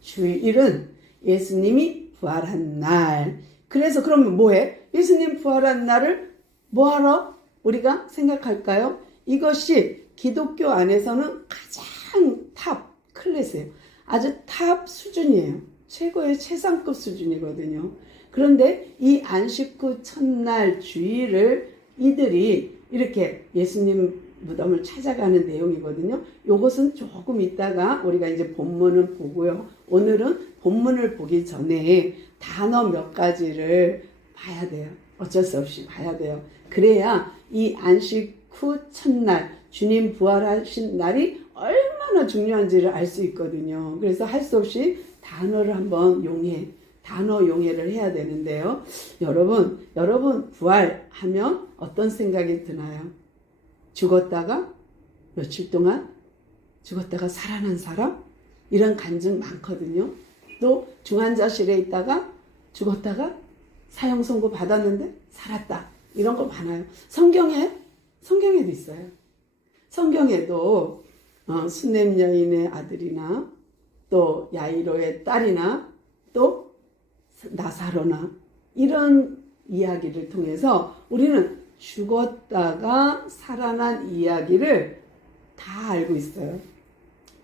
주일은 예수님이 부활한 날. 그래서 그러면 뭐해? 예수님 부활한 날을 뭐하러 우리가 생각할까요? 이것이 기독교 안에서는 가장 탑 클래스예요. 아주 탑 수준이에요. 최고의 최상급 수준이거든요. 그런데 이 안식 후 첫날 주일을 이들이 이렇게 예수님 무덤을 찾아가는 내용이거든요. 요것은 조금 있다가 우리가 이제 본문을 보고요. 오늘은 본문을 보기 전에 단어 몇 가지를 봐야 돼요. 어쩔 수 없이 봐야 돼요. 그래야 이 안식 후 첫날 주님 부활하신 날이 얼마나 중요한지를 알 수 있거든요. 그래서 할 수 없이 단어를 한번 단어 용해를 해야 되는데요. 여러분 부활하면 어떤 생각이 드나요? 죽었다가 며칠 동안 죽었다가 살아난 사람? 이런 간증 많거든요. 또 중환자실에 있다가 죽었다가 사형 선고 받았는데 살았다. 이런 거 많아요. 성경에도 있어요. 성경에도 수넴 여인의 아들이나 또 야이로의 딸이나 또 나사로나 이런 이야기를 통해서 우리는 죽었다가 살아난 이야기를 다 알고 있어요.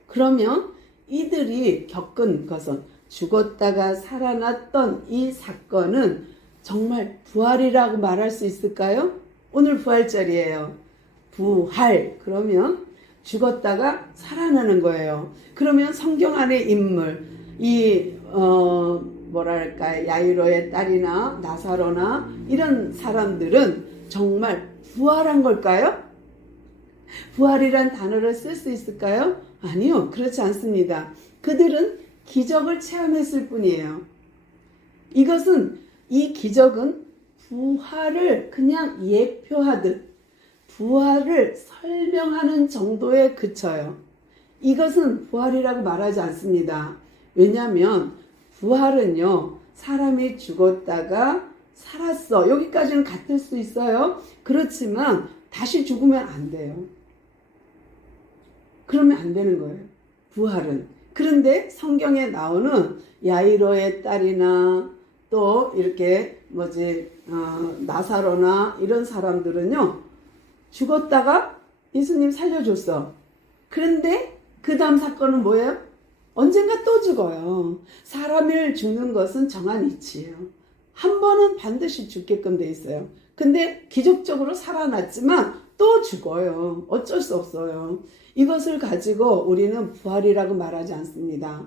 그러면 이들이 겪은 것은 죽었다가 살아났던 이 사건은 정말 부활이라고 말할 수 있을까요? 오늘 부활절이에요. 부활 그러면 죽었다가 살아나는 거예요. 그러면 성경 안의 인물 야이로의 딸이나 나사로나 이런 사람들은 정말 부활한 걸까요? 부활이란 단어를 쓸 수 있을까요? 아니요, 그렇지 않습니다. 그들은 기적을 체험했을 뿐이에요. 이 기적은 부활을 그냥 예표하듯 부활을 설명하는 정도에 그쳐요. 이것은 부활이라고 말하지 않습니다. 왜냐하면 부활은요, 사람이 죽었다가 살았어. 여기까지는 같을 수 있어요. 그렇지만 다시 죽으면 안 돼요. 그러면 안 되는 거예요. 부활은. 그런데 성경에 나오는 야이로의 딸이나 또 이렇게 나사로나 이런 사람들은요, 죽었다가 예수님 살려줬어. 그런데 그 다음 사건은 뭐예요? 언젠가 또 죽어요. 사람을 죽는 것은 정한 이치예요. 한 번은 반드시 죽게끔 돼 있어요. 근데 기적적으로 살아났지만 또 죽어요. 어쩔 수 없어요. 이것을 가지고 우리는 부활이라고 말하지 않습니다.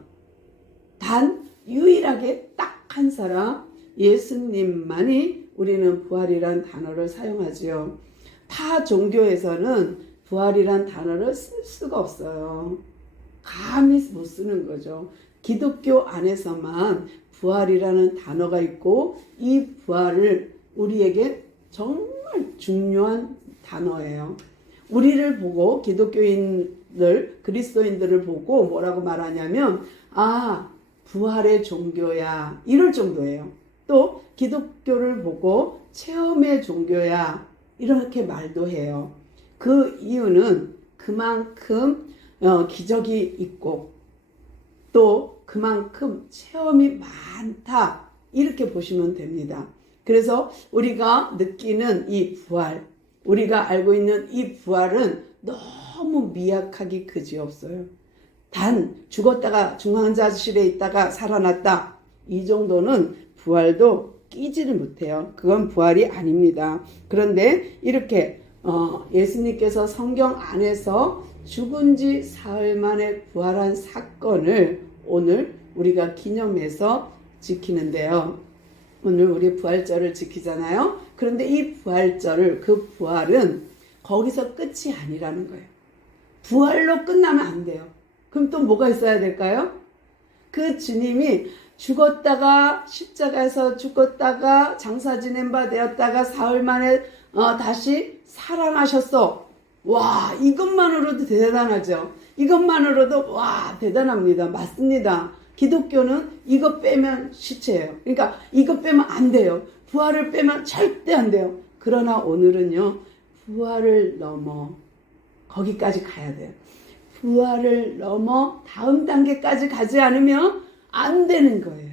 단 유일하게 딱 한 사람 예수님만이 우리는 부활이란 단어를 사용하지요. 타 종교에서는 부활이란 단어를 쓸 수가 없어요. 감히 못 쓰는 거죠. 기독교 안에서만 부활이라는 단어가 있고 이 부활을 우리에게 정말 중요한 단어예요. 우리를 보고 기독교인들, 그리스도인들을 보고 뭐라고 말하냐면 부활의 종교야 이럴 정도예요. 또 기독교를 보고 체험의 종교야 이렇게 말도 해요. 그 이유는 그만큼 기적이 있고 또 그만큼 체험이 많다 이렇게 보시면 됩니다. 그래서 우리가 느끼는 이 부활, 우리가 알고 있는 이 부활은 너무 미약하기 그지없어요. 단 죽었다가 중환자실에 있다가 살아났다 이 정도는 부활도 끼지를 못해요. 그건 부활이 아닙니다. 그런데 이렇게 예수님께서 성경 안에서 죽은 지 사흘 만에 부활한 사건을 오늘 우리가 기념해서 지키는데요. 오늘 우리 부활절을 지키잖아요. 그런데 이 그 부활은 거기서 끝이 아니라는 거예요. 부활로 끝나면 안 돼요. 그럼 또 뭐가 있어야 될까요? 그 주님이 죽었다가 십자가에서 죽었다가 장사 지낸 바 되었다가 사흘 만에 다시 살아나셨어. 와, 이것만으로도 대단하죠. 이것만으로도 대단합니다. 맞습니다. 기독교는 이거 빼면 시체예요. 그러니까 이거 빼면 안 돼요. 부활을 빼면 절대 안 돼요. 그러나 오늘은요, 부활을 넘어 거기까지 가야 돼요. 부활을 넘어 다음 단계까지 가지 않으면 안 되는 거예요.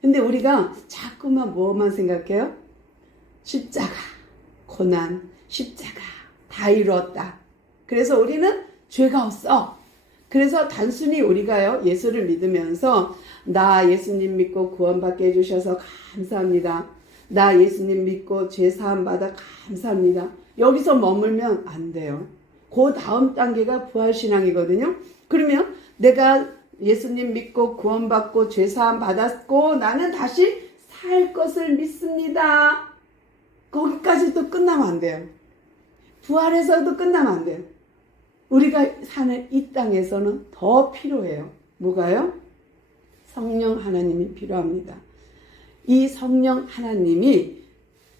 근데 우리가 자꾸만 뭐만 생각해요? 십자가, 고난, 십자가 다 이루었다. 그래서 우리는 죄가 없어. 그래서 단순히 우리가요, 예수를 믿으면서 나 예수님 믿고 구원받게 해주셔서 감사합니다. 나 예수님 믿고 죄사함 받아 감사합니다. 여기서 머물면 안 돼요. 그 다음 단계가 부활신앙이거든요. 그러면 내가 예수님 믿고 구원받고 죄사함 받았고 나는 다시 살 것을 믿습니다. 거기까지도 끝나면 안 돼요. 부활해서도 끝나면 안 돼요. 우리가 사는 이 땅에서는 더 필요해요. 뭐가요? 성령 하나님이 필요합니다. 이 성령 하나님이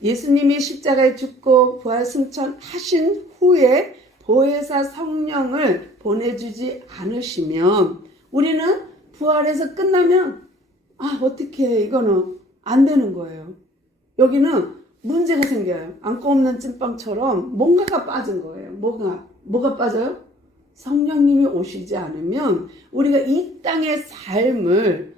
예수님이 십자가에 죽고 부활 승천하신 후에 보혜사 성령을 보내주지 않으시면 우리는 부활해서 끝나면 어떻게 이거는 안 되는 거예요. 여기는 문제가 생겨요. 안고 없는 찐빵처럼 뭔가가 빠진 거예요. 뭐가 빠져요? 성령님이 오시지 않으면 우리가 이 땅의 삶을,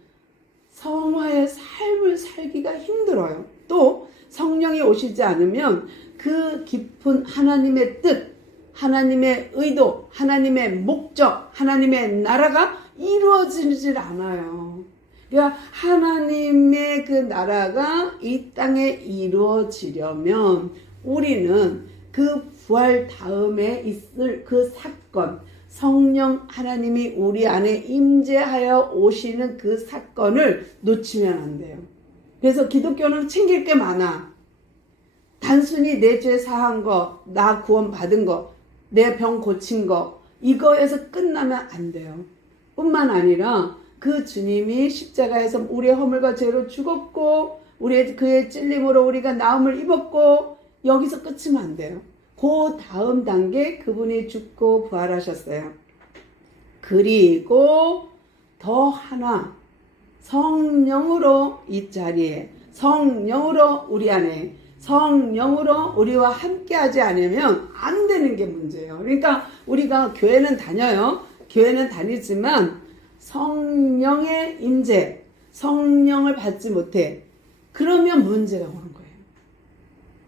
성화의 삶을 살기가 힘들어요. 또 성령이 오시지 않으면 그 깊은 하나님의 뜻, 하나님의 의도, 하나님의 목적, 하나님의 나라가 이루어지질 않아요. 그러니까 하나님의 그 나라가 이 땅에 이루어지려면 우리는 그 부활 다음에 있을 그 사건, 성령 하나님이 우리 안에 임재하여 오시는 그 사건을 놓치면 안 돼요. 그래서 기독교는 챙길 게 많아. 단순히 내 죄 사한 거, 나 구원 받은 거, 내 병 고친 거, 이거에서 끝나면 안 돼요. 뿐만 아니라 그 주님이 십자가에서 우리의 허물과 죄로 죽었고 그의 찔림으로 우리가 나음을 입었고 여기서 끝이면 안 돼요. 그 다음 단계 그분이 죽고 부활하셨어요. 그리고 더 하나 성령으로 이 자리에, 성령으로 우리 안에, 성령으로 우리와 함께 하지 않으면 안 되는 게 문제예요. 그러니까 우리가 교회는 다녀요. 교회는 다니지만 성령의 임재, 성령을 받지 못해. 그러면 문제가 오는 거예요.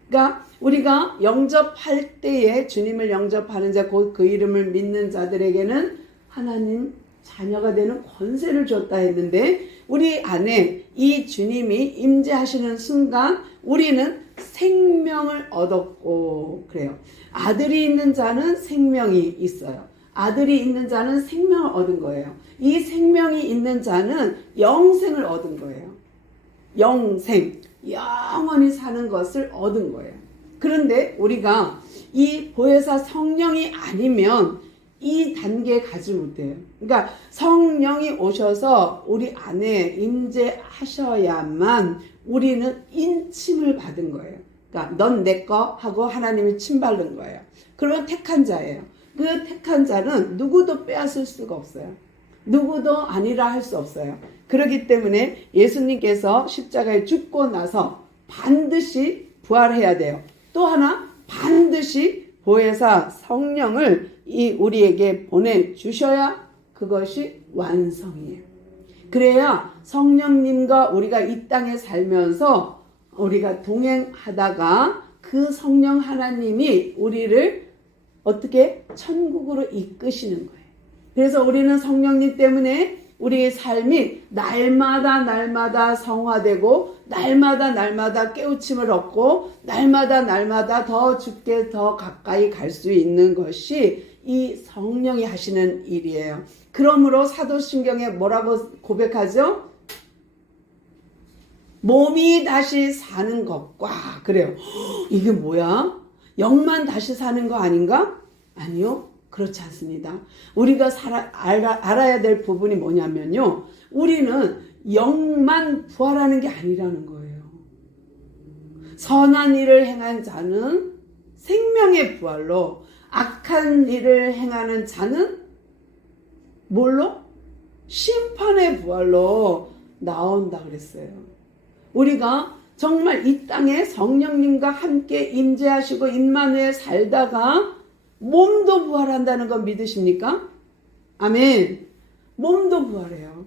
그러니까 우리가 영접할 때에 주님을 영접하는 자, 곧 그 이름을 믿는 자들에게는 하나님 자녀가 되는 권세를 줬다 했는데 우리 안에 이 주님이 임재하시는 순간 우리는 생명을 얻었고 그래요. 아들이 있는 자는 생명이 있어요. 아들이 있는 자는 생명을 얻은 거예요. 이 생명이 있는 자는 영생을 얻은 거예요. 영생, 영원히 사는 것을 얻은 거예요. 그런데 우리가 이 보혜사 성령이 아니면 이 단계에 가지 못해요. 그러니까 성령이 오셔서 우리 안에 임재하셔야만 우리는 인침을 받은 거예요. 그러니까 넌 내 거 하고 하나님이 침 바른 거예요. 그러면 택한 자예요. 그 택한 자는 누구도 빼앗을 수가 없어요. 누구도 아니라 할 수 없어요. 그렇기 때문에 예수님께서 십자가에 죽고 나서 반드시 부활해야 돼요. 또 하나 반드시 보혜사 성령을 우리에게 보내주셔야 그것이 완성이에요. 그래야 성령님과 우리가 이 땅에 살면서 우리가 동행하다가 그 성령 하나님이 우리를 어떻게 천국으로 이끄시는 거예요. 그래서 우리는 성령님 때문에 우리의 삶이 날마다 성화되고 날마다 깨우침을 얻고 날마다 더 주께 더 가까이 갈 수 있는 것이 이 성령이 하시는 일이에요. 그러므로 사도신경에 뭐라고 고백하죠? 몸이 다시 사는 것과 그래요. 이게 뭐야? 영만 다시 사는 거 아닌가? 아니요. 그렇지 않습니다. 우리가 알아야 될 부분이 뭐냐면요. 우리는 영만 부활하는 게 아니라는 거예요. 선한 일을 행한 자는 생명의 부활로, 악한 일을 행하는 자는 뭘로? 심판의 부활로 나온다 그랬어요. 우리가 정말 이 땅에 성령님과 함께 임재하시고 임마누엘 살다가 몸도 부활한다는 건 믿으십니까? 아멘. 몸도 부활해요.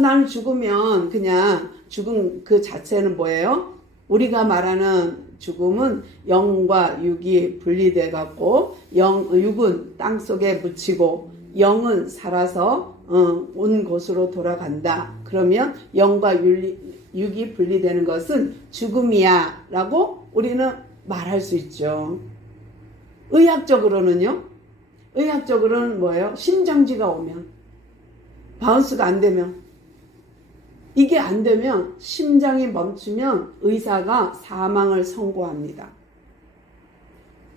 나는 죽으면 그냥 죽음 그 자체는 뭐예요? 우리가 말하는 죽음은 영과 육이 분리돼 갖고 육은 땅 속에 묻히고 영은 살아서 온 곳으로 돌아간다. 그러면 영과 육이 분리되는 것은 죽음이야 라고 우리는 말할 수 있죠. 의학적으로는 뭐예요? 심정지가 오면, 바운스가 안 되면, 이게 안 되면, 심장이 멈추면 의사가 사망을 선고합니다.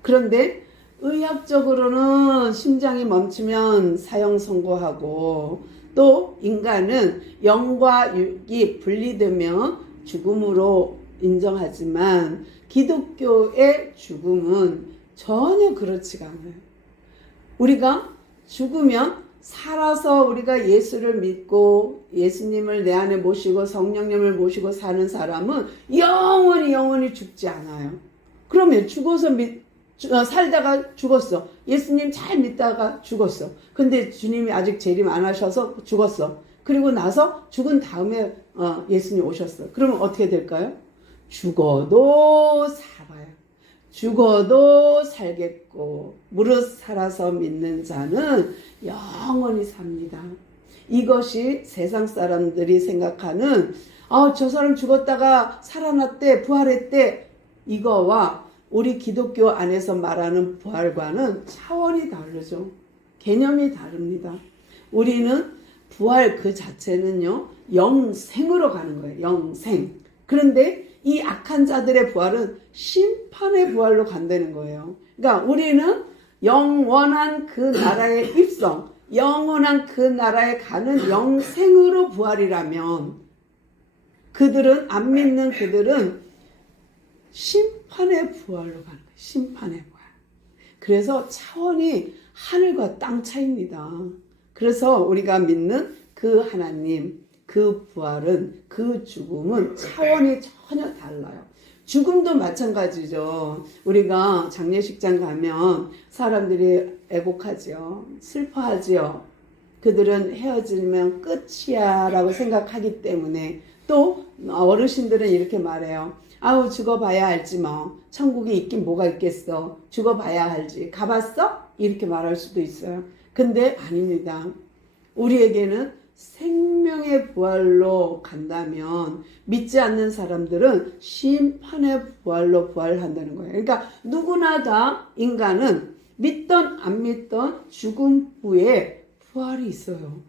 그런데 의학적으로는 심장이 멈추면 사형 선고하고, 또 인간은 영과 육이 분리되면 죽음으로 인정하지만 기독교의 죽음은 전혀 그렇지가 않아요. 우리가 죽으면 살아서 우리가 예수를 믿고 예수님을 내 안에 모시고 성령님을 모시고 사는 사람은 영원히 죽지 않아요. 그러면 살다가 죽었어. 예수님 잘 믿다가 죽었어. 근데 주님이 아직 재림 안 하셔서 죽었어. 그리고 나서 죽은 다음에 예수님 오셨어. 그러면 어떻게 될까요? 죽어도 살아요. 죽어도 살겠고 무릇 살아서 믿는 자는 영원히 삽니다. 이것이 세상 사람들이 생각하는 저 사람 죽었다가 살아났대, 부활했대, 이거와 우리 기독교 안에서 말하는 부활과는 차원이 다르죠. 개념이 다릅니다. 우리는 부활 그 자체는요, 영생으로 가는 거예요. 영생. 그런데 이 악한 자들의 부활은 심판의 부활로 간다는 거예요. 그러니까 우리는 영원한 그 나라의 입성, 영원한 그 나라에 가는 영생으로 부활이라면 그들은, 안 믿는 그들은 심판의 부활로 가는 거예요. 심판의 부활. 그래서 차원이 하늘과 땅 차이입니다. 그래서 우리가 믿는 그 하나님, 그 부활은, 그 죽음은 차원이 전혀 달라요. 죽음도 마찬가지죠. 우리가 장례식장 가면 사람들이 애곡하죠. 슬퍼하죠. 그들은 헤어지면 끝이야 라고 생각하기 때문에, 또 어르신들은 이렇게 말해요. 아우, 죽어봐야 알지 뭐. 천국이 있긴 뭐가 있겠어. 죽어봐야 알지. 가봤어? 이렇게 말할 수도 있어요. 근데 아닙니다. 우리에게는 생명의 부활로 간다면 믿지 않는 사람들은 심판의 부활로 부활한다는 거예요. 그러니까 누구나 다 인간은 믿던 안 믿던 죽음 후에 부활이 있어요.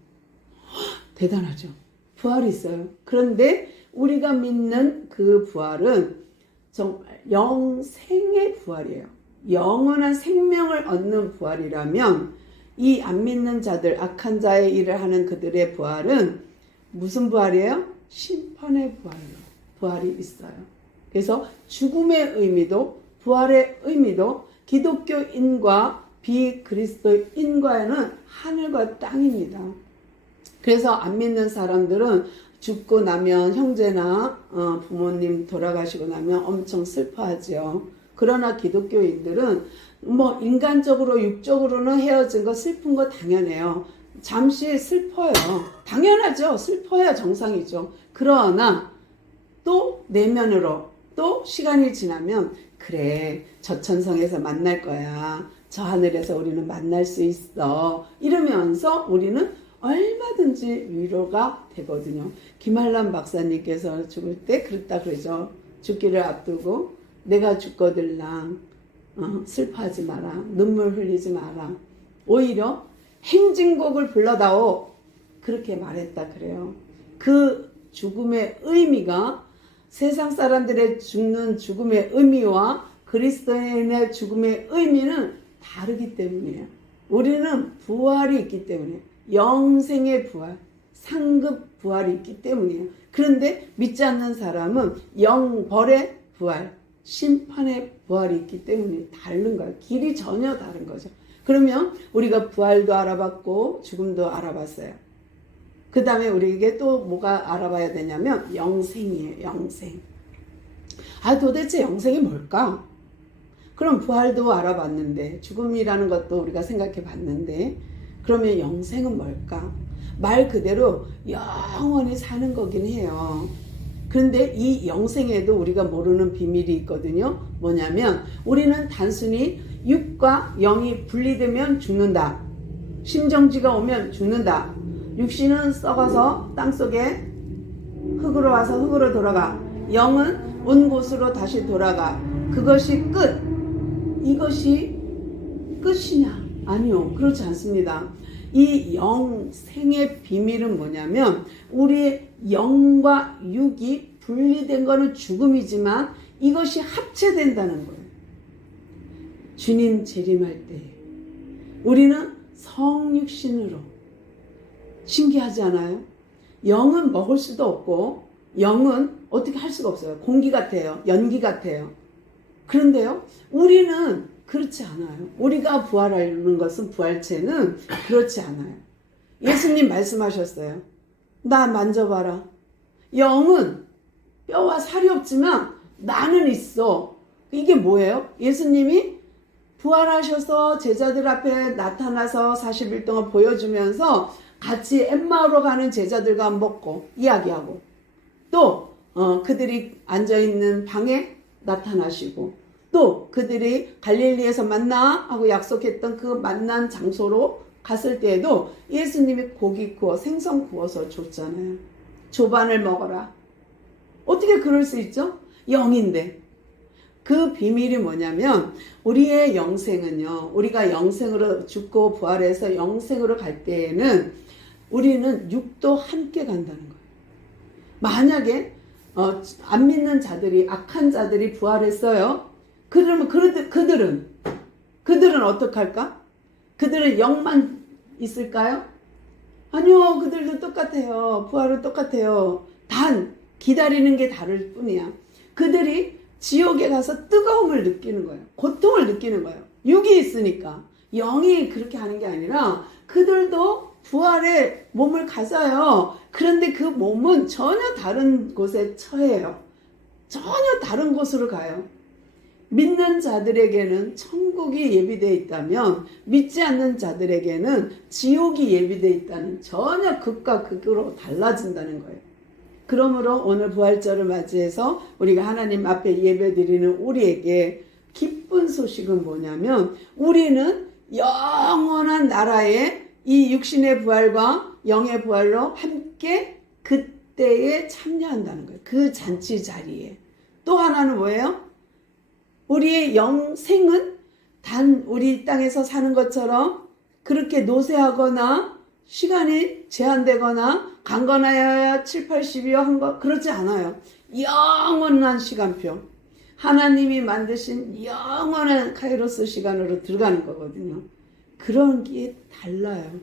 대단하죠. 부활이 있어요. 그런데 우리가 믿는 그 부활은 정말 영생의 부활이에요. 영원한 생명을 얻는 부활이라면 이 안 믿는 자들, 악한 자의 일을 하는 그들의 부활은 무슨 부활이에요? 심판의 부활이 있어요. 그래서 죽음의 의미도 부활의 의미도 기독교인과 비그리스도인과는 하늘과 땅입니다. 그래서 안 믿는 사람들은 죽고 나면 형제나 부모님 돌아가시고 나면 엄청 슬퍼하죠. 그러나 기독교인들은 뭐 인간적으로 육적으로는 헤어진 거 슬픈 거 당연해요. 잠시 슬퍼요. 당연하죠. 슬퍼야 정상이죠. 그러나 또 내면으로 또 시간이 지나면 그래, 저 천성에서 만날 거야. 저 하늘에서 우리는 만날 수 있어. 이러면서 우리는 얼마든지 위로가 되거든요. 김한란 박사님께서 죽을 때 그랬다 그러죠. 죽기를 앞두고 내가 죽거들랑 슬퍼하지 마라. 눈물 흘리지 마라. 오히려 행진곡을 불러다오. 그렇게 말했다 그래요. 그 죽음의 의미가 세상 사람들의 죽는 죽음의 의미와 그리스도인의 죽음의 의미는 다르기 때문이에요. 우리는 부활이 있기 때문에, 영생의 부활, 상급 부활이 있기 때문이에요. 그런데 믿지 않는 사람은 영벌의 부활, 심판의 부활이 있기 때문에 다른 거예요. 길이 전혀 다른 거죠. 그러면 우리가 부활도 알아봤고 죽음도 알아봤어요. 그 다음에 우리에게 또 뭐가 알아봐야 되냐면 영생이에요. 영생. 도대체 영생이 뭘까? 그럼 부활도 알아봤는데, 죽음이라는 것도 우리가 생각해 봤는데, 그러면 영생은 뭘까? 말 그대로 영원히 사는 거긴 해요. 그런데 이 영생에도 우리가 모르는 비밀이 있거든요. 뭐냐면 우리는 단순히 육과 영이 분리되면 죽는다. 심정지가 오면 죽는다. 육신은 썩어서 땅속에 흙으로 와서 흙으로 돌아가. 영은 온 곳으로 다시 돌아가. 그것이 끝. 이것이 끝이냐? 아니요. 그렇지 않습니다. 이 영생의 비밀은 뭐냐면 우리의 영과 육이 분리된 거는 죽음이지만 이것이 합체된다는 거예요. 주님 재림할 때 우리는 성육신으로, 신기하지 않아요? 영은 먹을 수도 없고 영은 어떻게 할 수가 없어요. 공기 같아요. 연기 같아요. 그런데요, 우리는 그렇지 않아요. 우리가 부활하는 것은, 부활체는 그렇지 않아요. 예수님 말씀하셨어요. 나 만져봐라. 영은 뼈와 살이 없지만 나는 있어. 이게 뭐예요? 예수님이 부활하셔서 제자들 앞에 나타나서 40일 동안 보여주면서 같이 엠마오로 가는 제자들과 먹고 이야기하고 또 그들이 앉아있는 방에 나타나시고 또 그들이 갈릴리에서 만나 하고 약속했던 그 만난 장소로 갔을 때에도 예수님이 고기 구워 생선 구워서 줬잖아요. 조반을 먹어라. 어떻게 그럴 수 있죠? 영인데. 그 비밀이 뭐냐면 우리의 영생은요, 우리가 영생으로 죽고 부활해서 영생으로 갈 때에는 우리는 육도 함께 간다는 거예요. 만약에 안 믿는 자들이, 악한 자들이 부활했어요. 그러면 그들은 어떡할까? 그들은 영만 있을까요? 아니요, 그들도 똑같아요. 부활은 똑같아요. 단 기다리는 게 다를 뿐이야. 그들이 지옥에 가서 뜨거움을 느끼는 거예요. 고통을 느끼는 거예요. 육이 있으니까. 영이 그렇게 하는 게 아니라 그들도 부활의 몸을 가져요. 그런데 그 몸은 전혀 다른 곳에 처해요. 전혀 다른 곳으로 가요. 믿는 자들에게는 천국이 예비되어 있다면 믿지 않는 자들에게는 지옥이 예비되어 있다는, 전혀 극과 극으로 달라진다는 거예요. 그러므로 오늘 부활절을 맞이해서 우리가 하나님 앞에 예배드리는 우리에게 기쁜 소식은 뭐냐면 우리는 영원한 나라의 이 육신의 부활과 영의 부활로 함께 그때에 참여한다는 거예요. 그 잔치 자리에. 또 하나는 뭐예요? 우리의 영생은 단 우리 땅에서 사는 것처럼 그렇게 노쇠하거나 시간이 제한되거나 강건하여야 7, 80이요 한 거, 그렇지 않아요. 영원한 시간표. 하나님이 만드신 영원한 카이로스 시간으로 들어가는 거거든요. 그런 게 달라요.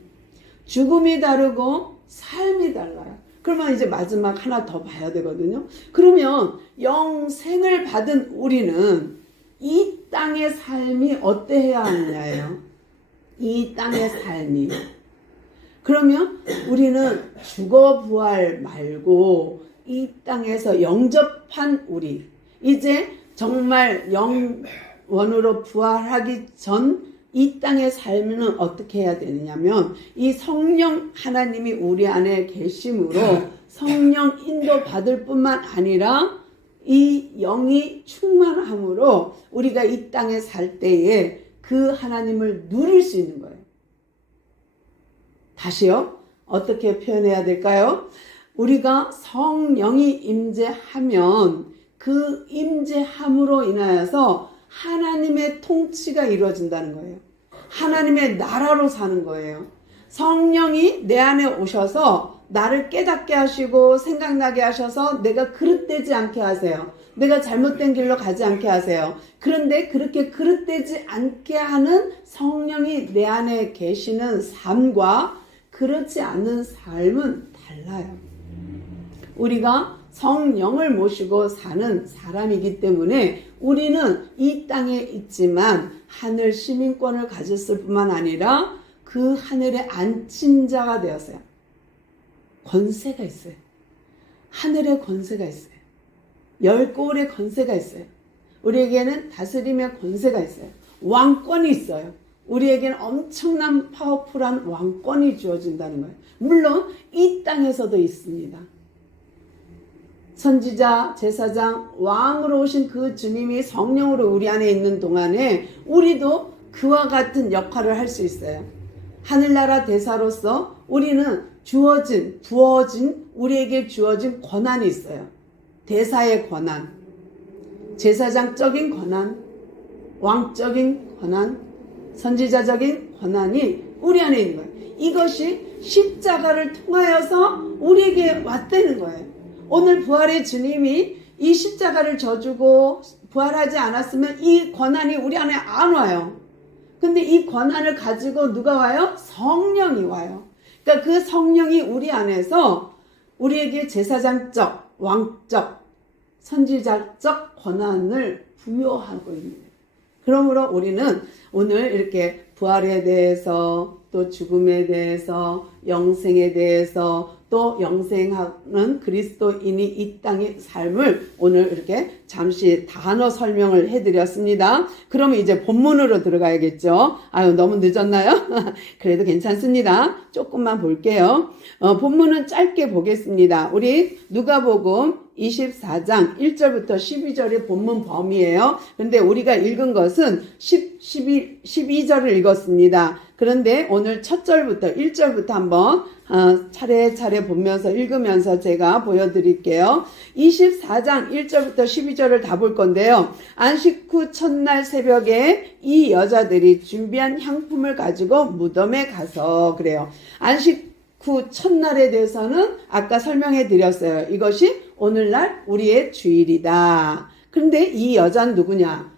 죽음이 다르고 삶이 달라요. 그러면 이제 마지막 하나 더 봐야 되거든요. 그러면 영생을 받은 우리는 이 땅의 삶이 어때야 하느냐예요. 이 땅의 삶이. 그러면 우리는 죽어 부활 말고 이 땅에서 영접한 우리, 이제 정말 영원으로 부활하기 전 이 땅의 삶은 어떻게 해야 되느냐면 이 성령 하나님이 우리 안에 계심으로 성령 인도 받을 뿐만 아니라 이 영이 충만함으로 우리가 이 땅에 살 때에 그 하나님을 누릴 수 있는 거예요. 다시요. 어떻게 표현해야 될까요? 우리가 성령이 임재하면 그 임재함으로 인하여서 하나님의 통치가 이루어진다는 거예요. 하나님의 나라로 사는 거예요. 성령이 내 안에 오셔서 나를 깨닫게 하시고 생각나게 하셔서 내가 그릇되지 않게 하세요. 내가 잘못된 길로 가지 않게 하세요. 그런데 그렇게 그릇되지 않게 하는 성령이 내 안에 계시는 삶과 그렇지 않은 삶은 달라요. 우리가 성령을 모시고 사는 사람이기 때문에 우리는 이 땅에 있지만 하늘 시민권을 가졌을 뿐만 아니라 그 하늘에 앉힌 자가 되었어요. 권세가 있어요. 하늘의 권세가 있어요. 열고울의 권세가 있어요. 우리에게는 다스림의 권세가 있어요. 왕권이 있어요. 우리에게는 엄청난 파워풀한 왕권이 주어진다는 거예요. 물론 이 땅에서도 있습니다. 선지자, 제사장, 왕으로 오신 그 주님이 성령으로 우리 안에 있는 동안에 우리도 그와 같은 역할을 할 수 있어요. 하늘나라 대사로서 우리는 우리에게 주어진 권한이 있어요. 대사의 권한, 제사장적인 권한, 왕적인 권한, 선지자적인 권한이 우리 안에 있는 거예요. 이것이 십자가를 통하여서 우리에게 왔다는 거예요. 오늘 부활의 주님이 이 십자가를 져주고 부활하지 않았으면 이 권한이 우리 안에 안 와요. 근데 이 권한을 가지고 누가 와요? 성령이 와요. 그러니까 그 성령이 우리 안에서 우리에게 제사장적, 왕적, 선지자적 권한을 부여하고 있는 거예요. 그러므로 우리는 오늘 이렇게 부활에 대해서 또 죽음에 대해서 영생에 대해서 또 영생하는 그리스도인이 이 땅의 삶을 오늘 이렇게 잠시 단어 설명을 해드렸습니다. 그러면 이제 본문으로 들어가야겠죠. 아유, 너무 늦었나요? 그래도 괜찮습니다. 조금만 볼게요. 본문은 짧게 보겠습니다. 우리 누가복음 24장 1절부터 12절이 본문 범위예요. 그런데 우리가 읽은 것은 12절을 읽었습니다. 그런데 오늘 첫 절부터 1절부터 한번 차례차례 보면서 읽으면서 제가 보여드릴게요. 24장 1절부터 12절을 다 볼 건데요. 안식 후 첫날 새벽에 이 여자들이 준비한 향품을 가지고 무덤에 가서 그래요. 안식 후 첫날에 대해서는 아까 설명해 드렸어요. 이것이 오늘날 우리의 주일이다. 그런데 이 여자는 누구냐?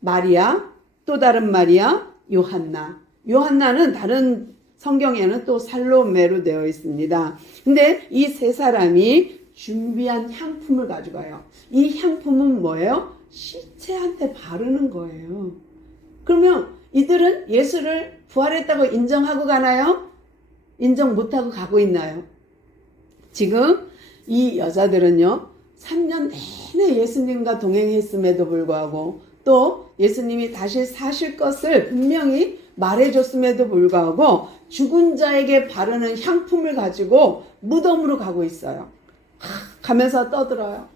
마리아, 또 다른 마리아, 요한나. 요한나는 다른 성경에는 또 살로메로 되어 있습니다. 근데 이 세 사람이 준비한 향품을 가져가요. 이 향품은 뭐예요? 시체한테 바르는 거예요. 그러면 이들은 예수를 부활했다고 인정하고 가나요? 인정 못하고 가고 있나요? 지금 이 여자들은요, 3년 내내 예수님과 동행했음에도 불구하고 또 예수님이 다시 사실 것을 분명히 말해줬음에도 불구하고 죽은 자에게 바르는 향품을 가지고 무덤으로 가고 있어요. 가면서 떠들어요.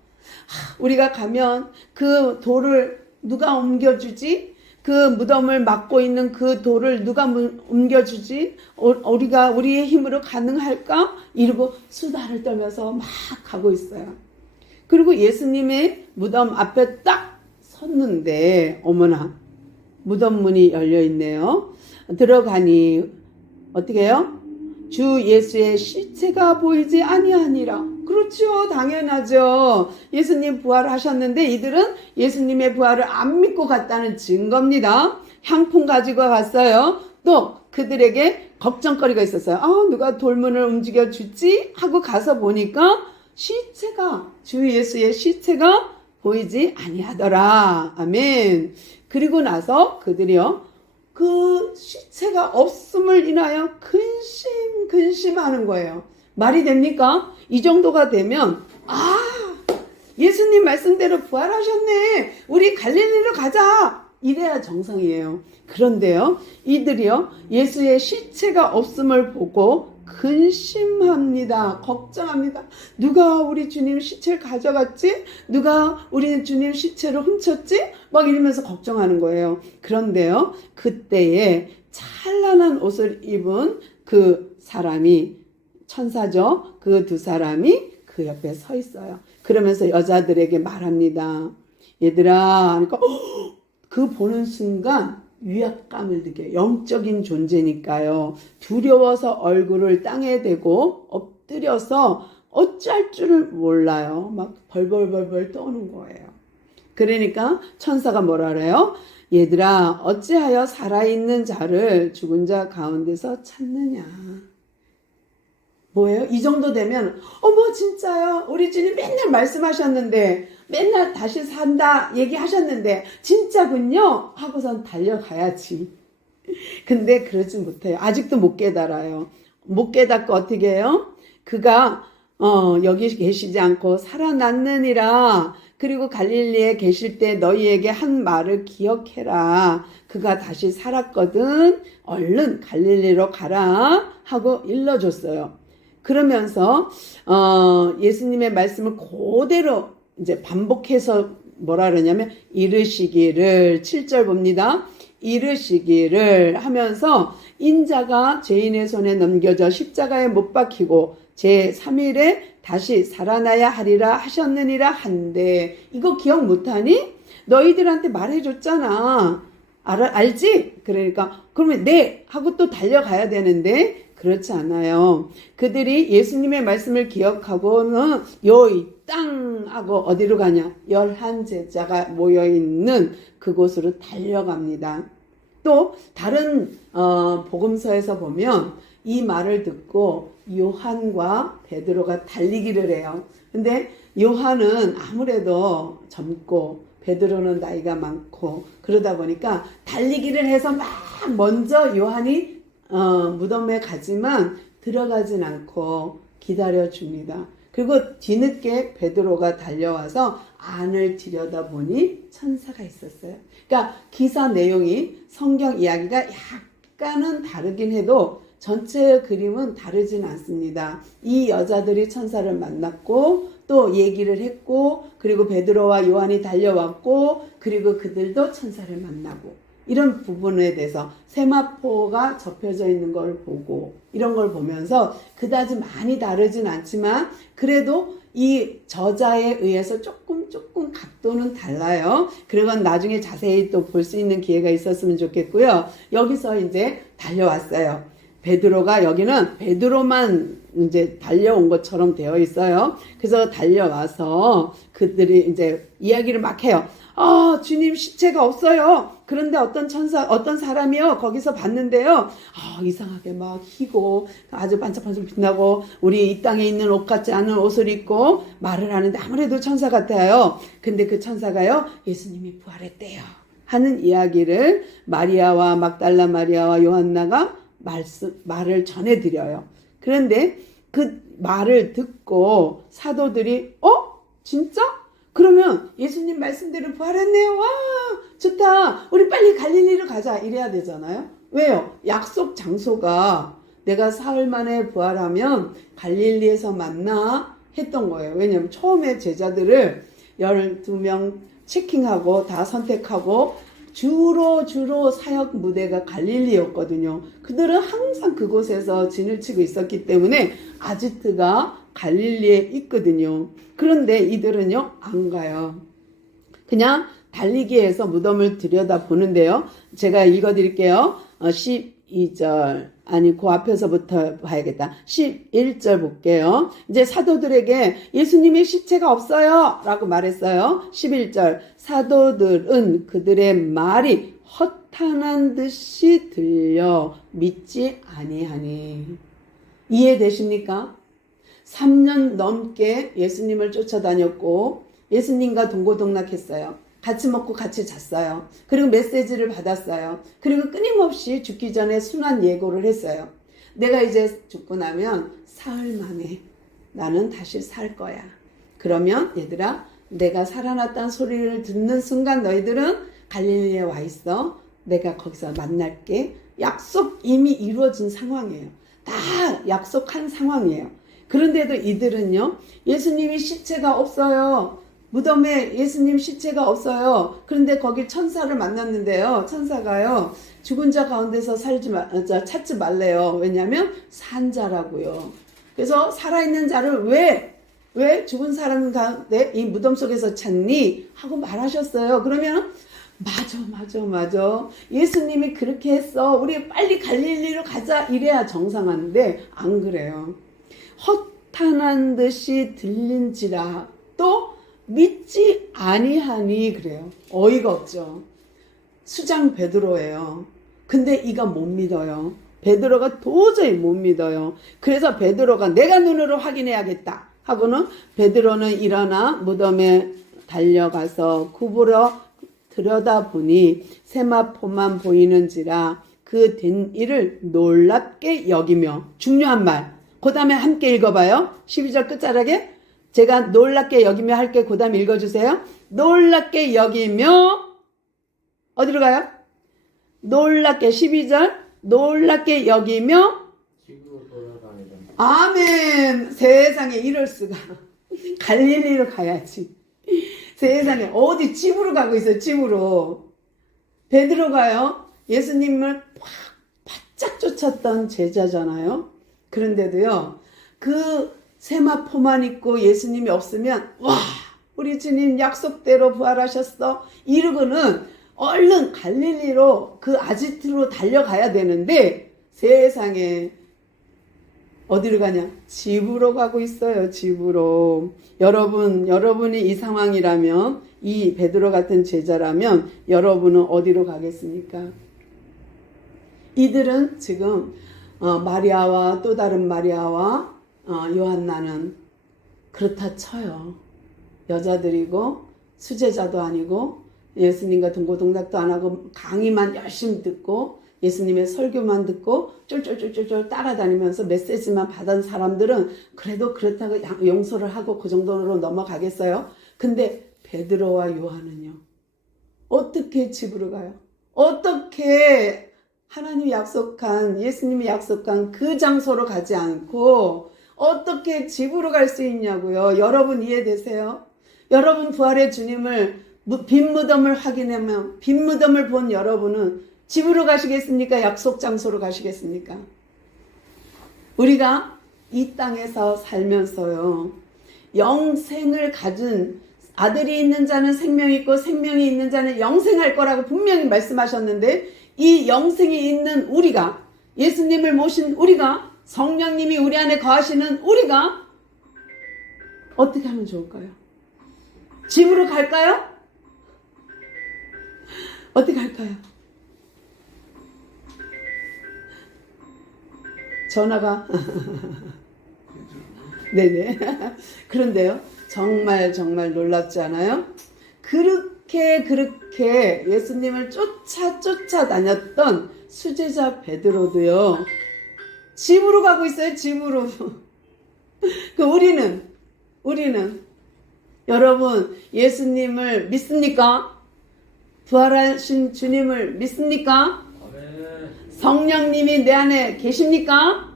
우리가 가면 그 돌을 누가 옮겨주지? 그 무덤을 막고 있는 그 돌을 누가 옮겨주지? 우리가 우리의 힘으로 가능할까? 이러고 수다를 떨면서 막 가고 있어요. 그리고 예수님의 무덤 앞에 딱 섰는데 어머나 무덤 문이 열려 있네요. 들어가니 어떻게 해요? 주 예수의 시체가 보이지 아니하니라. 그렇죠. 당연하죠. 예수님 부활하셨는데 이들은 예수님의 부활을 안 믿고 갔다는 증거입니다. 향품 가지고 갔어요. 또 그들에게 걱정거리가 있었어요. 누가 돌문을 움직여 주지? 하고 가서 보니까 시체가, 주 예수의 시체가 보이지 아니하더라. 아멘. 그리고 나서 그들이요, 그 시체가 없음을 인하여 근심하는 거예요. 말이 됩니까? 이 정도가 되면 예수님 말씀대로 부활하셨네. 우리 갈릴리로 가자. 이래야 정상이에요. 그런데요, 이들이요, 예수의 시체가 없음을 보고 근심합니다. 걱정합니다. 누가 우리 주님 시체를 가져갔지? 누가 우리 주님 시체를 훔쳤지? 막 이러면서 걱정하는 거예요. 그런데요, 그때에 찬란한 옷을 입은 그 사람이, 천사죠. 그 두 사람이 그 옆에 서 있어요. 그러면서 여자들에게 말합니다. 얘들아, 그러니까 그 보는 순간 위압감을 느껴요. 영적인 존재니까요. 두려워서 얼굴을 땅에 대고 엎드려서 어쩔 줄을 몰라요. 막 벌벌벌벌 떠는 거예요. 그러니까 천사가 뭐라 그래요? 얘들아, 어찌하여 살아있는 자를 죽은 자 가운데서 찾느냐. 뭐예요? 이 정도 되면 어머 진짜요? 우리 주님 맨날 말씀하셨는데, 맨날 다시 산다 얘기하셨는데 진짜군요? 하고선 달려가야지. 근데 그러지 못해요. 아직도 못 깨달아요. 못 깨닫고 어떻게 해요? 그가 여기 계시지 않고 살아났느니라 그리고 갈릴리에 계실 때 너희에게 한 말을 기억해라. 그가 다시 살았거든. 얼른 갈릴리로 가라 하고 일러줬어요. 그러면서 예수님의 말씀을 그대로 이제 반복해서 뭐라 그러냐면 이르시기를 7절 봅니다. 이르시기를 하면서 인자가 죄인의 손에 넘겨져 십자가에 못 박히고 제3일에 다시 살아나야 하리라 하셨느니라 한데 이거 기억 못하니? 너희들한테 말해줬잖아. 알지? 그러니까 그러면 네 하고 또 달려가야 되는데 그렇지 않아요. 그들이 예수님의 말씀을 기억하고는 요이 땅 하고 어디로 가냐? 11제자가 모여있는 그곳으로 달려갑니다. 또 다른 복음서에서 보면 이 말을 듣고 요한과 베드로가 달리기를 해요. 근데 요한은 아무래도 젊고 베드로는 나이가 많고 그러다 보니까 달리기를 해서 막 먼저 요한이 무덤에 가지만 들어가진 않고 기다려줍니다. 그리고 뒤늦게 베드로가 달려와서 안을 들여다보니 천사가 있었어요. 그러니까 기사 내용이 성경 이야기가 약간은 다르긴 해도 전체 그림은 다르진 않습니다. 이 여자들이 천사를 만났고 또 얘기를 했고 그리고 베드로와 요한이 달려왔고 그리고 그들도 천사를 만나고 이런 부분에 대해서 세마포가 접혀져 있는 걸 보고 이런 걸 보면서 그다지 많이 다르진 않지만 그래도 이 저자에 의해서 조금 각도는 달라요. 그건 나중에 자세히 또 볼 수 있는 기회가 있었으면 좋겠고요. 여기서 이제 달려왔어요. 베드로가 여기는 베드로만 이제 달려온 것처럼 되어 있어요. 그래서 달려와서 그들이 이제 이야기를 막 해요. 주님 시체가 없어요. 그런데 어떤 사람이요 거기서 봤는데요. 이상하게 막 희고 아주 반짝반짝 빛나고 우리 이 땅에 있는 옷 같지 않은 옷을 입고 말을 하는데 아무래도 천사 같아요. 근데 그 천사가요 예수님이 부활했대요 하는 이야기를 마리아와 막달라 마리아와 요한나가 말을 전해드려요. 그런데 그 말을 듣고 사도들이 진짜? 그러면 예수님 말씀대로 부활했네요. 와 좋다. 우리 빨리 갈릴리로 가자. 이래야 되잖아요. 왜요? 약속 장소가 내가 사흘 만에 부활하면 갈릴리에서 만나 했던 거예요. 왜냐하면 처음에 제자들을 12명 체킹하고 다 선택하고 주로 사역 무대가 갈릴리였거든요. 그들은 항상 그곳에서 진을 치고 있었기 때문에 아지트가 갈릴리에 있거든요. 그런데 이들은요 안 가요. 그냥 달리기해서 무덤을 들여다보는데요. 제가 읽어드릴게요. 12절 아니 그 앞에서부터 봐야겠다. 11절 볼게요. 이제 사도들에게 예수님의 시체가 없어요 라고 말했어요. 11절 사도들은 그들의 말이 허탄한 듯이 들려 믿지 아니하니. 이해되십니까? 3년 넘게 예수님을 쫓아다녔고 예수님과 동고동락했어요. 같이 먹고 같이 잤어요. 그리고 메시지를 받았어요. 그리고 끊임없이 죽기 전에 순환 예고를 했어요. 내가 이제 죽고 나면 사흘 만에 나는 다시 살 거야. 그러면 얘들아 내가 살아났다는 소리를 듣는 순간 너희들은 갈릴리에 와 있어. 내가 거기서 만날게. 약속 이미 이루어진 상황이에요. 다 약속한 상황이에요. 그런데도 이들은요 예수님이 시체가 없어요. 무덤에 예수님 시체가 없어요. 그런데 거기 천사를 만났는데요. 천사가요 죽은 자 가운데서 찾지 말래요. 왜냐하면 산자라고요. 그래서 살아있는 자를 왜 죽은 사람 가운데 이 무덤 속에서 찾니? 하고 말하셨어요. 그러면 맞아. 예수님이 그렇게 했어. 우리 빨리 갈릴리로 가자. 이래야 정상한데 안 그래요. 허탄한 듯이 들린지라 또 믿지 아니하니 그래요. 어이가 없죠. 수장 베드로예요. 근데 이가 못 믿어요. 베드로가 도저히 못 믿어요. 그래서 베드로가 내가 눈으로 확인해야겠다 하고는 베드로는 일어나 무덤에 달려가서 굽으러 들여다보니 세마포만 보이는지라 그 된 일을 놀랍게 여기며 중요한 말 그 다음에 함께 읽어봐요. 12절 끝자락에 제가 놀랍게 여기며 할게. 그 다음 읽어주세요. 놀랍게 여기며 어디로 가요? 놀랍게 12절 놀랍게 여기며 지구로 돌아다니던. 아멘. 세상에 이럴 수가. 갈릴리로 가야지. 세상에 어디 집으로 가고 있어요. 집으로. 베드로가요. 예수님을 바짝 쫓았던 제자잖아요. 그런데도요. 그 세마포만 있고 예수님이 없으면 와 우리 주님 약속대로 부활하셨어 이러고는 얼른 갈릴리로 그 아지트로 달려가야 되는데 세상에 어디로 가냐? 집으로 가고 있어요. 집으로. 여러분이 이 상황이라면 이 베드로 같은 제자라면 여러분은 어디로 가겠습니까? 이들은 지금 마리아와 또 다른 마리아와 요한나는 그렇다 쳐요. 여자들이고 수제자도 아니고 예수님과 동고동락도 안 하고 강의만 열심히 듣고 예수님의 설교만 듣고 쫄쫄쫄쫄 따라다니면서 메시지만 받은 사람들은 그래도 그렇다고 용서를 하고 그 정도로 넘어가겠어요? 근데 베드로와 요한은요. 어떻게 집으로 가요? 어떻게 하나님이 약속한 예수님이 약속한 그 장소로 가지 않고 어떻게 집으로 갈 수 있냐고요. 여러분 이해되세요? 여러분 부활의 주님을 빈 무덤을 확인하면 빈 무덤을 본 여러분은 집으로 가시겠습니까? 약속 장소로 가시겠습니까? 우리가 이 땅에서 살면서요. 영생을 가진 아들이 있는 자는 생명이 있고 생명이 있는 자는 영생할 거라고 분명히 말씀하셨는데 이 영생이 있는 우리가 예수님을 모신 우리가 성령님이 우리 안에 거하시는 우리가 어떻게 하면 좋을까요? 집으로 갈까요? 어떻게 할까요? 전화가 네네. 그런데요 정말 놀랍지 않아요? 그렇게 예수님을 쫓아다녔던 수제자 베드로도요 집으로 가고 있어요. 집으로. 그 우리는 여러분 예수님을 믿습니까? 부활하신 주님을 믿습니까? 성령님이 내 안에 계십니까?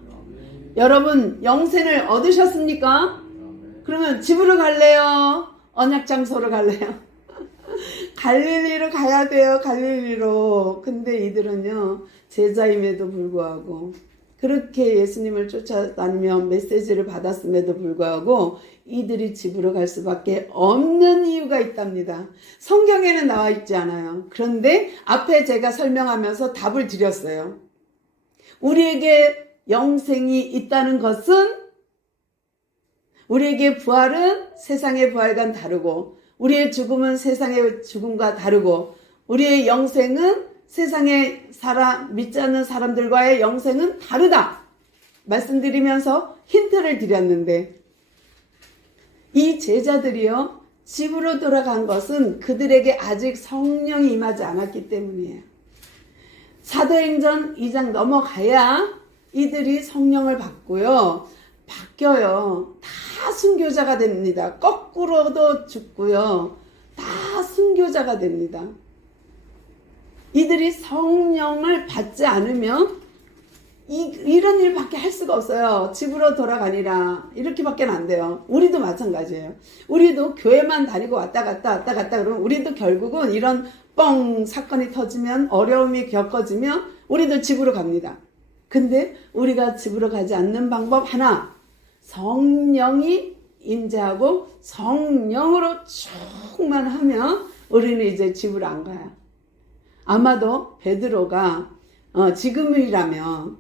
여러분 영생을 얻으셨습니까? 그러면 집으로 갈래요? 언약 장소로 갈래요? 갈릴리로 가야 돼요. 갈릴리로. 근데 이들은요 제자임에도 불구하고 그렇게 예수님을 쫓아다니며 메시지를 받았음에도 불구하고 이들이 집으로 갈 수밖에 없는 이유가 있답니다. 성경에는 나와 있지 않아요. 그런데 앞에 제가 설명하면서 답을 드렸어요. 우리에게 영생이 있다는 것은 우리에게 부활은 세상의 부활과는 다르고 우리의 죽음은 세상의 죽음과 다르고 우리의 영생은 세상의 믿지 않는 사람들과의 영생은 다르다 말씀드리면서 힌트를 드렸는데 이 제자들이요 집으로 돌아간 것은 그들에게 아직 성령이 임하지 않았기 때문이에요. 사도행전 2장 넘어가야 이들이 성령을 받고요 바뀌어요. 다 순교자가 됩니다. 거꾸로도 죽고요 다 순교자가 됩니다. 이들이 성령을 받지 않으면 이런 일밖에 할 수가 없어요. 집으로 돌아가니라 이렇게밖에 안 돼요. 우리도 마찬가지예요. 우리도 교회만 다니고 왔다 갔다 그러면 우리도 결국은 이런 사건이 터지면 어려움이 겪어지면 우리도 집으로 갑니다. 근데 우리가 집으로 가지 않는 방법 하나 성령이 임재하고 성령으로 충만하면 우리는 이제 집으로 안 가요. 아마도 베드로가 지금이라면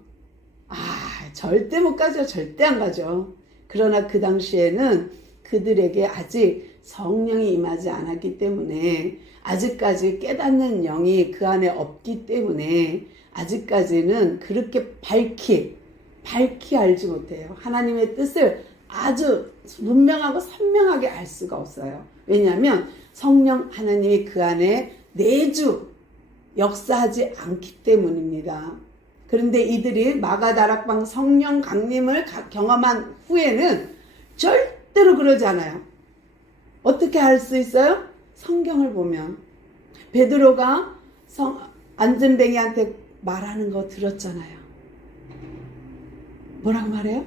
절대 못 가죠. 절대 안 가죠. 그러나 그 당시에는 그들에게 아직 성령이 임하지 않았기 때문에 아직까지 깨닫는 영이 그 안에 없기 때문에 아직까지는 그렇게 밝히 알지 못해요. 하나님의 뜻을 아주 분명하고 선명하게 알 수가 없어요. 왜냐하면 성령 하나님이 그 안에 내주 역사하지 않기 때문입니다. 그런데 이들이 마가다락방 성령 강림을 경험한 후에는 절대 절대로 그러지 않아요. 어떻게 할 수 있어요? 성경을 보면. 베드로가 안전뱅이한테 말하는 거 들었잖아요. 뭐라고 말해요?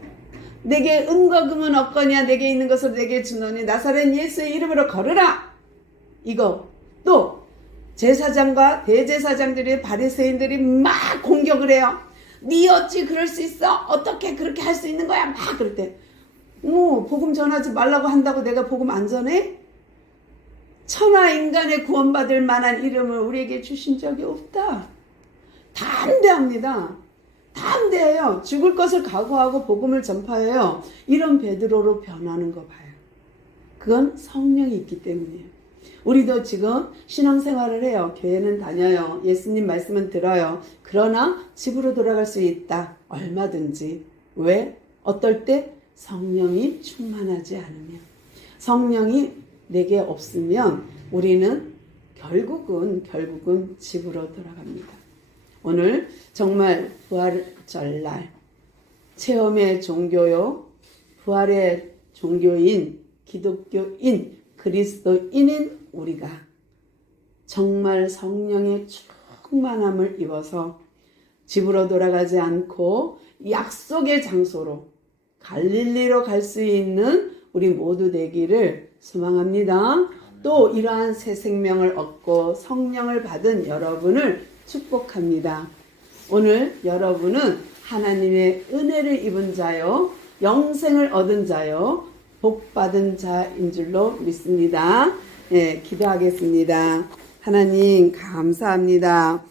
내게 은과 금은 없거니와 내게 있는 것을 내게 주노니 나사렛 예수의 이름으로 걸으라. 이거. 또 제사장과 대제사장들이 바리새인들이 막 공격을 해요. 네 어찌 그럴 수 있어? 어떻게 그렇게 할 수 있는 거야? 막 그럴 때 복음 전하지 말라고 한다고 내가 복음 안 전해? 천하 인간의 구원받을 만한 이름을 우리에게 주신 적이 없다. 담대합니다. 담대해요. 죽을 것을 각오하고 복음을 전파해요. 이런 베드로로 변하는 거 봐요. 그건 성령이 있기 때문이에요. 우리도 지금 신앙생활을 해요. 교회는 다녀요. 예수님 말씀은 들어요. 그러나 집으로 돌아갈 수 있다. 얼마든지. 왜? 어떨 때? 성령이 충만하지 않으면. 성령이 내게 없으면 우리는 결국은 집으로 돌아갑니다. 오늘 정말 부활절날 체험의 종교요, 부활의 종교인, 기독교인, 그리스도인인 우리가 정말 성령의 충만함을 입어서 집으로 돌아가지 않고 약속의 장소로 갈릴리로 갈 수 있는 우리 모두 되기를 소망합니다. 또 이러한 새 생명을 얻고 성령을 받은 여러분을 축복합니다. 오늘 여러분은 하나님의 은혜를 입은 자요, 영생을 얻은 자요, 복 받은 자인 줄로 믿습니다. 예, 기도하겠습니다. 하나님 감사합니다.